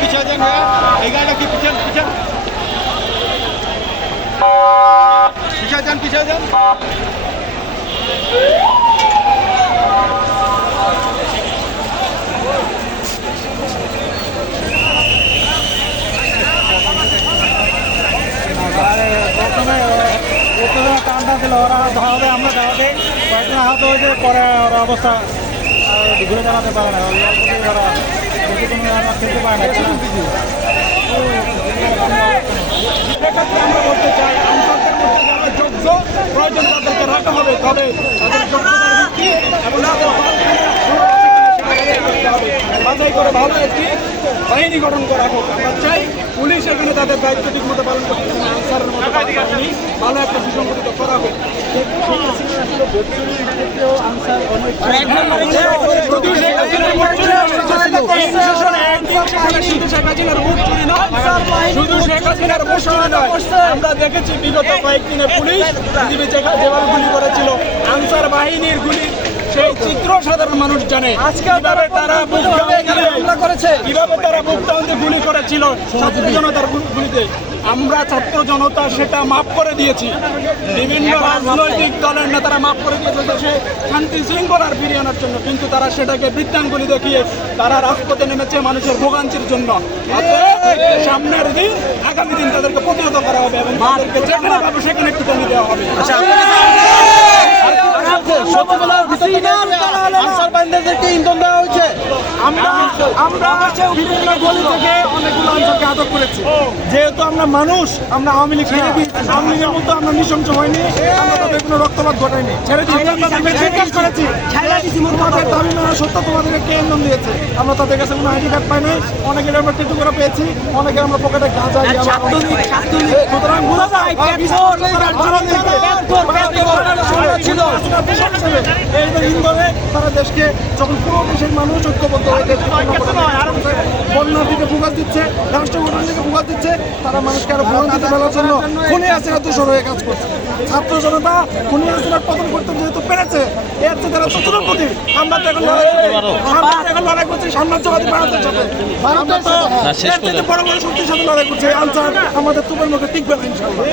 পিছিয়ে যান এই গাড়িটা কি পিছিয়ে পিছিয়ে যান পিছিয়ে যান। প্রথমে টানটা ছিল ওরা ধাওয়াতে আমরা ধাওয়াতে কয়েকজন আহত হয়েছে, পরে ওরা অবস্থা ঘুরে দাঁড়াতে পারে না, ওরা খেলতে পারে না। আমরা বলতে চাই আনসারদের মধ্যে যারা যোগ্য প্রয়োজন তাদেরকে রাখা হবে, তবে তাদের যোগ্যতার ভিত্তি এবং বাছাই করে ভালো একটি বাহিনী গঠন করা হোক। আমরা চাই পুলিশ এখানে তাদের দায়িত্ব ঠিক মতো পালন করতে আনসারের মতো ভালো একটা সুসংগঠিত করা হোক। আমরা দেখেছি বিগত কয়েকদিনে পুলিশ যেভাবে গুলি করেছিল আনসার বাহিনীর গুলি, সেই চিত্র সাধারণ মানুষ জানে। কিভাবে তারা বুক ডাউন দিয়ে গুলি করেছিল ছাত্র জনতার গুলিতে। আমরা ছাত্র জনতা সেটা মাফ করে দিয়েছি, বিভিন্ন রাজনৈতিক দলের নেতারা মাফ করে দিয়েছে দেশে শান্তি শৃঙ্খলার ফিরিয়ে আনার জন্য, কিন্তু তারা সেটাকে বৃত্তাঙ্গুলি দেখিয়ে তারা রাজপথে নেমেছে মানুষের ভোগান্তির জন্য। সামনের দিন আগামী দিন তাদেরকে প্রতিহত করা হবে এবং তাদেরকে যেখানে পাবে সেখানে টিকানি দেওয়া হবে। ইন্ধন দেওয়া হয়েছে। আমরা বিভিন্ন গলি থেকে অনেকগুলো আনসারকে আটক করেছি। যেহেতু আমরা মানুষ, আমরা আওয়ামী লীগ ছেড়ে দিই, আওয়ামী লীগের মতো আমরা নৃশংস হয়নি, আমরা তাদের কোনো রক্তপাত ঘটাইনি, ছেড়ে দিই করেছি। তোমাদের দাবি মেনে সত্য তোমাদেরকে কে ইন্ধন দিয়েছে? আমরা তাদের কাছে কোনো আইডি কার্ড পাইনি, অনেকের আমরা টিটু করে পেয়েছি, অনেকের আমরা পকেটে গাঁজা। সুতরাং বোঝা যায় এইদের ইন্ধনে তারা দেশকে যখন পুরো দেশের মানুষ ঐক্যবদ্ধ হয়ে বন্যার দিকে ফোকাস দিচ্ছে, রাষ্ট্র গঠনের দিকে ফোকাস দিচ্ছে, তারা মানুষকে আরো ভোগান্তিতে ফেলার জন্য খুনি হাসিনা দূষণ হয়ে কাজ করছে। ছাত্র জনতা খুনি হাসিনার পতন করতে যেহেতু পেরেছে, এর চেয়ে তারা চতুর্থ প্রতি। আমরা তো এখন লড়াই করছি সাম্রাজ্যবাদী ভারতের সাথে, বড় বড় শক্তির সাথে লড়াই করছে। আনসার আমাদের তুপের মুখে টিকবে না ইনশাআল্লাহ।